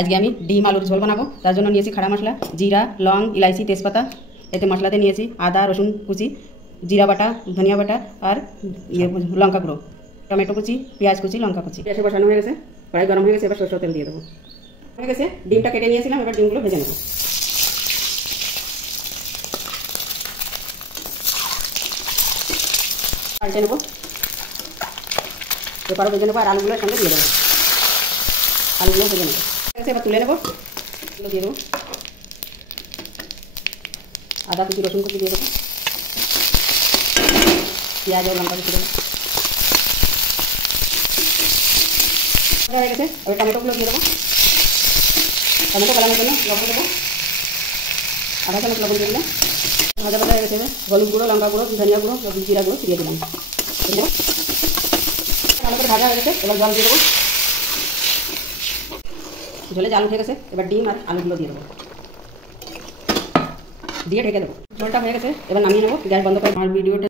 আজকে আমি ডিম আলুর ঝোল বানাবো। তার জন্য নিয়েছি খাড়া মশলা, জিরা, লং, ইলাইচি, তেজপাতা। এতে মশলাতে নিয়েছি আদা, রসুন কুচি, জিরা বাটা, ধনিয়া বাটা আর লঙ্কা গুঁড়ো, টমেটো কুচি, পেঁয়াজ কুচি, লঙ্কা কুচি। গ্যাসে বসানো হয়ে গেছে, কড়াই গরম হয়ে গেছে, এবার সরষের তেল দিয়ে দেবো। হয়ে গেছে, ডিমটা কেটে নিয়েছিলাম, এবার ডিমগুলো ভেজে নেবো। পাল্টে নেবো, এবারও ভেজে নেবো আর আলুগুলোর সঙ্গে দিয়ে দেবো। আলুগুলো ভেজে নেবো, এবার তুলে নেবো, এগুলো দিয়ে দেবো। আদা কুচি, রসুন কুচি দিয়ে দেবো, পেঁয়াজ আর লঙ্কা কুচি দেবো। হয়ে গেছে, এবার টমেটোগুলো দিয়ে দেবো। টমেটো গলানোর জন্য লবণ দেবো, আধা চামচ লবণ দিয়ে দিলাম। ভাজা ভাজা হয়ে গেছে, হলুদ গুঁড়ো, লঙ্কা গুঁড়ো, ধনিয়া গুঁড়ো, জিরা গুঁড়ো দিয়ে দিলাম। ভালো করে ভাজা হয়ে গেছে, এবার জল দিয়ে দেবো। ঝোলে জাল উঠে গেছে, এবার ডিম আর আলুগুলো দিয়ে দেবো, দিয়ে ঢেকে দেবো। ঝোলটা হয়ে গেছে, এবার নামিয়ে নেবো। গ্যাস বন্ধ করে। আমার ভিডিওটা